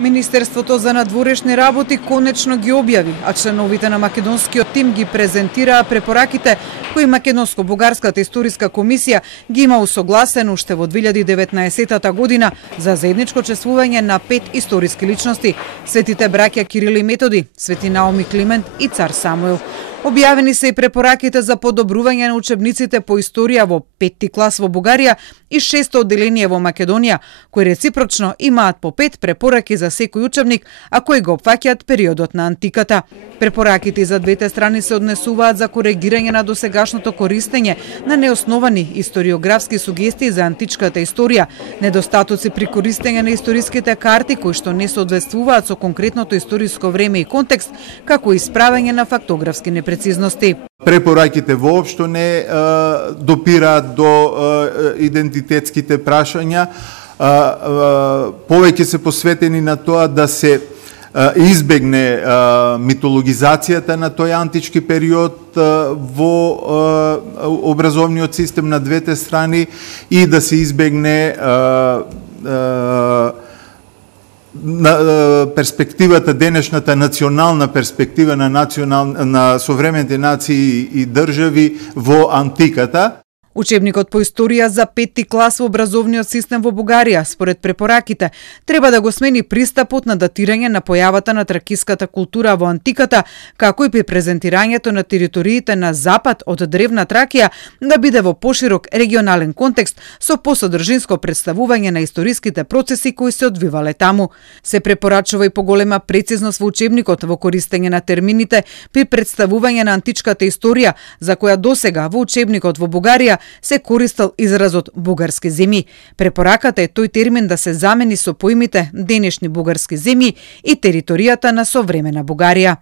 Министерството за надворешни работи конечно ги објави, а членовите на македонскиот тим ги презентираа препораките кои Македонско-бугарската историска комисија ги има усогласено уште во 2019 година за заедничко чествување на 5 историски личности: светите браќа Кирил и Методи, Свети Наум и Климент и цар Самуил. Објавени се и препораките за подобрување на учебниците по историја во 5-ти клас во Бугарија и 6-то одделение во Македонија, кои реципрочно имаат по 5 препораки за секој учебник, а кои го опфаќаат периодот на антиката. Препораките за двете страни се однесуваат за коригирање на досегашното користење на неосновани историографски сугестии за античката историја, недостатоци при користење на историските карти кои што не соодветствуваат со конкретното историско време и контекст, како и исправање на фактографски непрецизности. Препораките воопшто не допираат до идентитетските прашања, повеќе се посветени на тоа да се избегне митологизацијата на тој антички период во образовниот систем на двете страни и да се избегне перспективата, денешната национална перспектива на современите нации и држави во антиката. Учебникот по историја за 5-ти клас во образовниот систем во Бугарија, според препораките, треба да го смени пристапот на датирање на појавата на тракиската култура во антиката, како и при презентирањето на териториите на запад од древна Тракија да биде во поширок регионален контекст со посодржинско представување на историските процеси кои се одвивале таму. Се препорачува и поголема прецизност во учебникот во користење на термините при представување на античката историја, за која досега во учебникот во Бугарија се користел изразот бугарски земји. Препораката е тој термин да се замени со поимите денешни бугарски земји и територијата на современа Бугарија.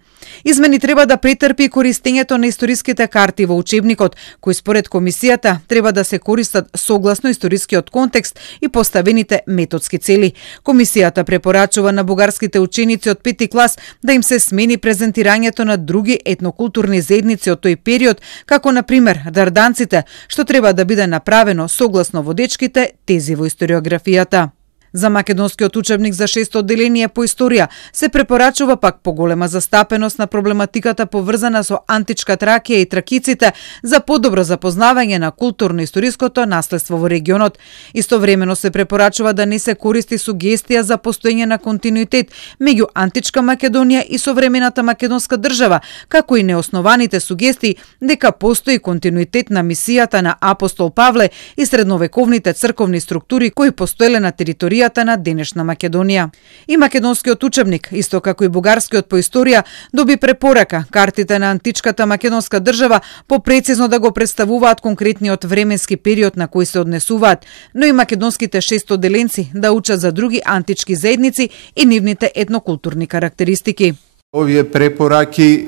Измени треба да претрпи користењето на историските карти во учебникот, кои според комисијата треба да се користат согласно историскиот контекст и поставените методски цели. Комисијата препорачува на бугарските ученици од 5-ти клас да им се смени презентирањето на други етнокултурни заедници од тој период, како на пример дарданците, што треба да биде направено согласно водечките тези во историографијата. За македонскиот учебник за 6-то одделение по историја се препорачува пак поголема застапеност на проблематиката поврзана со античка Тракија и тракиците за подобро запознавање на културно-историското наследство во регионот. Истовремено се препорачува да не се користи сугестија за постоење на континуитет меѓу античка Македонија и современата македонска држава, како и неоснованите сугестии дека постои континуитет на мисијата на апостол Павле и средновековните црковни структури кои постоеле на територија на денешна Македонија. И македонскиот учебник, исто како и бугарскиот по историја, доби препорака картите на античката македонска држава попрецизно да го представуваат конкретниот временски период на кој се однесуваат, но и македонските 6 одделенци да учат за други антички заедници и нивните етнокултурни карактеристики. Овие препораки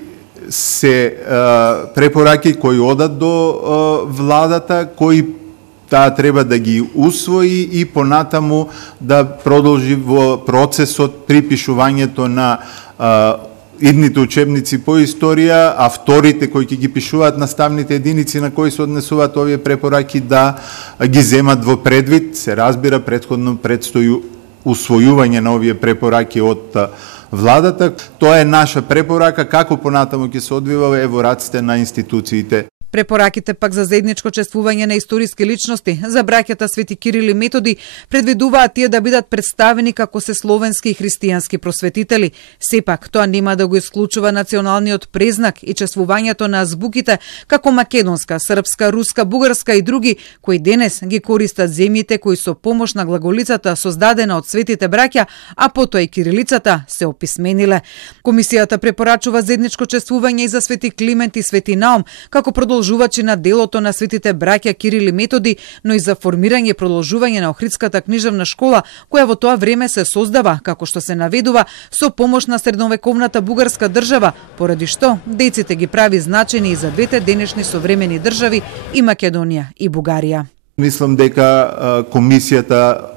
се препораки кои одат до владата, кои таа треба да ги усвои и понатаму да продолжи во процесот при пишувањето на идните учебници по историја, авторите кои ќе ги пишуваат наставните единици на кои се однесуваат овие препораки да ги земат во предвид. Се разбира, претходно предстои усвојување на овие препораки од владата. Тоа е наша препорака, како понатаму ќе се одвива во раците на институциите. Препораките пак за заедничко чествување на историски личности за браќата Свети Кирил и Методи предвидуваат тие да бидат представени како се словенски и христијански просветители. Сепак, тоа нема да го исклучува националниот презнак и чествувањето на азбуките како македонска, српска, руска, бугарска и други, кои денес ги користат земјите кои со помош на глаголицата создадена од светите браќа, а потоа и кирилицата се описмениле. Комисијата препорачува заедничко чествување и за Свети Климент и Свети Наум, како продолжувачи на делото на светите браќа Кирил и Методи, но и за формирање и продолжување на Охридската книжевна школа, која во тоа време се создава, како што се наведува, со помош на средновековната бугарска држава, поради што деците ги прави значени и за двете денешни современи држави и Македонија и Бугарија. Мислам дека комисијата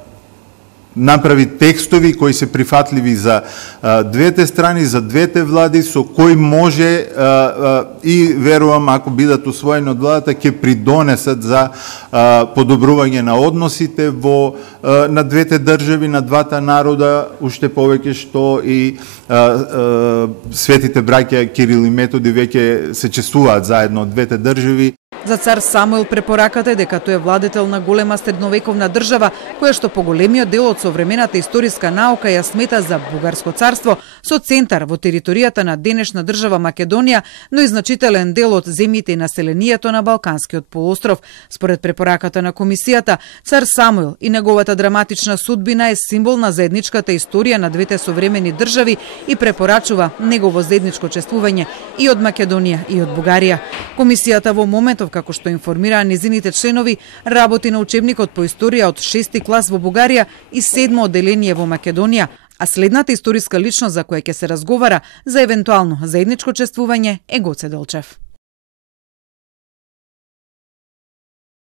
направи текстови кои се прифатливи за двете страни, за двете влади, со кои може и верувам ако бидат усвоени од владата ќе придонесат за подобрување на односите на двете држави, на двата народа, уште повеќе што и светите браќа Кирил и Методи веќе се чествуваат заедно од двете држави. За цар Самуил препораката е дека тој е владетел на голема средновековна држава, која што по големиот дел од современата историска наука ја смета за бугарско царство, со центар во територијата на денешна држава Македонија, но и значителен дел од земјите и населението на Балканскиот полуостров. Според препораката на комисијата, цар Самуил и неговата драматична судбина е символ на заедничката историја на двете современи држави и препорачува негово заедничко чествување и од Македонија и од Бугарија. Комисијата во моментов, како што информираа незините членови, работи на учебникот по историја од 6 клас во Бугарија и 7 одделение во Македонија, а следната историска личност за која ќе се разговара за евентуално заедничко чествување е Гоце Делчев.